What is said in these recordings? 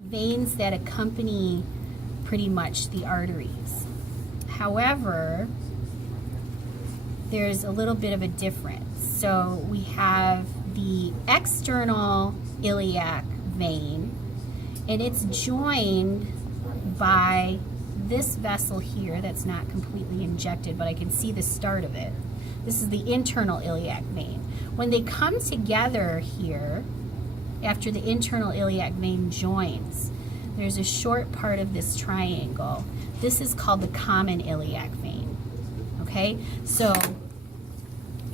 veins that accompany pretty much the arteries. However, there's a little bit of a difference. So we have the external iliac vein, and it's joined by this vessel here that's not completely injected, but I can see the start of it. This is the internal iliac vein. When they come together here, after the internal iliac vein joins, there's a short part of this triangle. This is called the common iliac vein. Okay, so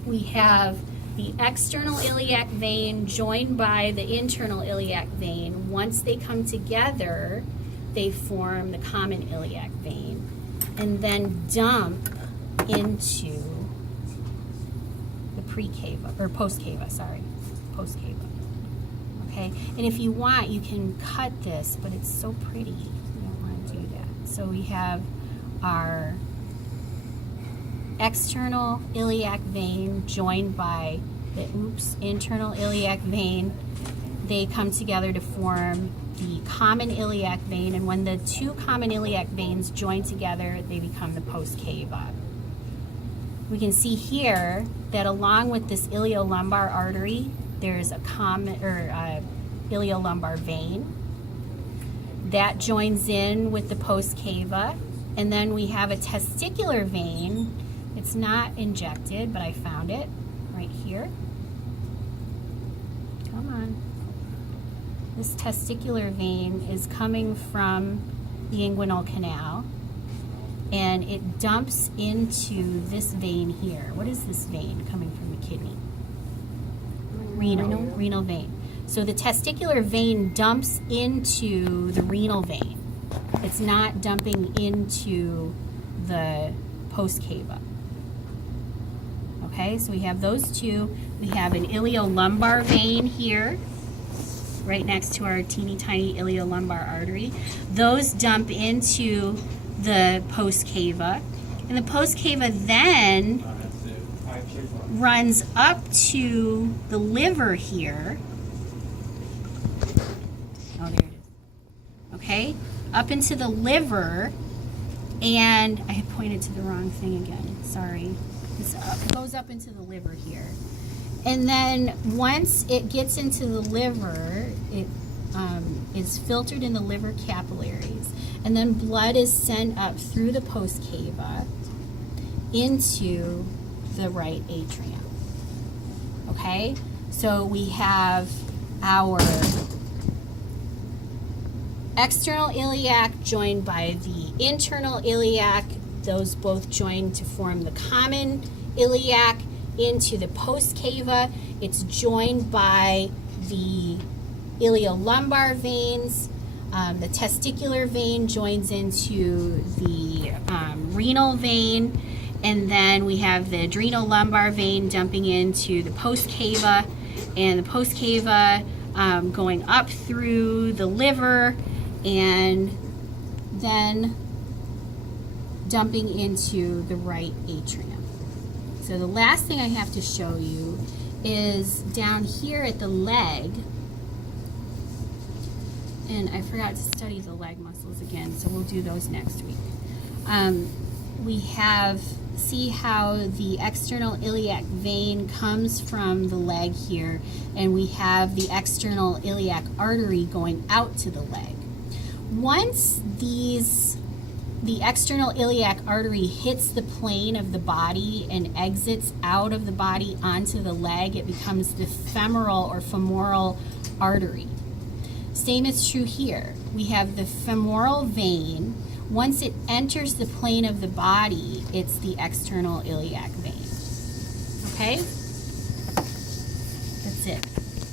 we have the external iliac vein joined by the internal iliac vein. Once they come together, they form the common iliac vein and then dump into the pre-cava, or post-cava, sorry, post-cava. Okay, and if you want, you can cut this, but it's so pretty, you don't want to do that. So we have our external iliac vein joined by the internal iliac vein. They come together to form the common iliac vein, and when the two common iliac veins join together, they become the post-cava. We can see here that along with this iliolumbar artery, there's a common iliolumbar vein that joins in with the post-cava, and then we have a testicular vein. It's not injected, but I found it right here. Come on. This testicular vein is coming from the inguinal canal, and it dumps into this vein here. What is this vein coming from the kidney? Renal vein. So the testicular vein dumps into the renal vein. It's not dumping into the post-cava. Okay, so we have those two. We have an iliolumbar vein here, right next to our teeny tiny iliolumbar artery. Those dump into the post-cava, and the post-cava then runs up to the liver here. Oh, there it is. Okay, up into the liver, and I had pointed to the wrong thing again. Sorry. It goes up into the liver here. And then once it gets into the liver, it is filtered in the liver capillaries, and then blood is sent up through the post-cava into the right atrium. Okay, so we have our external iliac joined by the internal iliac. Those both join to form the common iliac into the post-cava. It's joined by the iliolumbar veins. The testicular vein joins into the renal vein, and then we have the adrenolumbar vein dumping into the post-cava, and the post-cava going up through the liver, and then dumping into the right atrium. So the last thing I have to show you is down here at the leg, and I forgot to study the leg muscles again, so we'll do those next week. We have, see how the external iliac vein comes from the leg here, and we have the external iliac artery going out to the leg. Once the external iliac artery hits the plane of the body and exits out of the body onto the leg, it becomes the femoral or femoral artery. Same is true here. We have the femoral vein. Once it enters the plane of the body, it's the external iliac vein. Okay? That's it.